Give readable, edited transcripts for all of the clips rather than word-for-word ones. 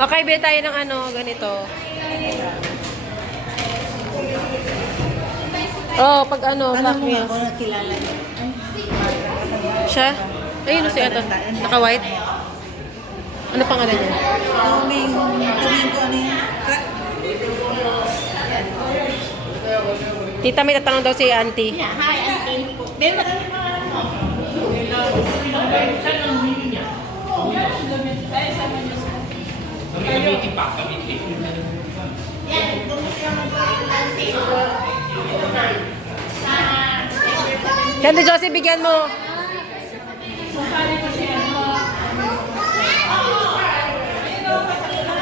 Okay, bili tayo ng ano, ganito. Oh, pag ano, Alam pack mo nga meals. ako nakilala niya. Siya? Ayun, si ito. Naka-white. Ano pangalan niya? Domingo, ano yun? Tita, may tatanong daw si auntie. Hi, auntie. May marami mga Gamitin pa, gamitin. Sandy Joseph, bigyan mo.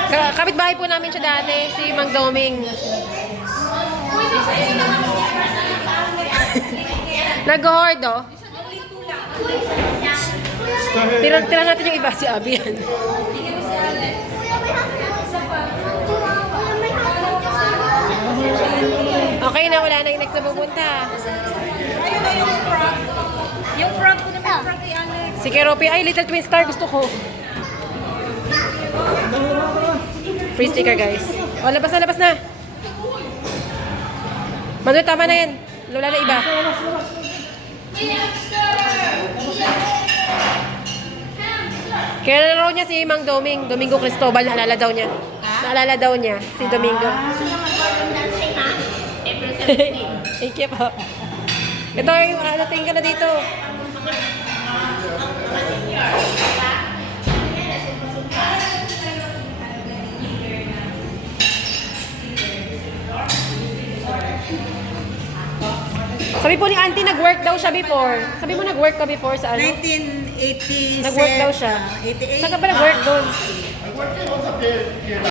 Kapitbahay po namin siya dati, si Mang Doming. Nag-hoard, oh. Tira natin yung iba, si Abby yan. Okay na, wala na yung next na pupunta. Ayun na yung frog. Yung frog ko naman, frog kay Alex. Si Keropi, ay, Little Twin Star, gusto ko. Free sticker, guys. O, labas na. Manuel, tama na yan. Wala na iba. Kaya nalaro niya si Mang Domingo Cristobal, naalala daw niya. Si Domingo. Thank you po. Ito yung tingin ka na dito. Sabi po ni auntie, nag-work daw siya before. Sabi mo nag-work ka before sa ano? 1987. Nag-work daw siya. 88. Saan ka ba nag-work doon?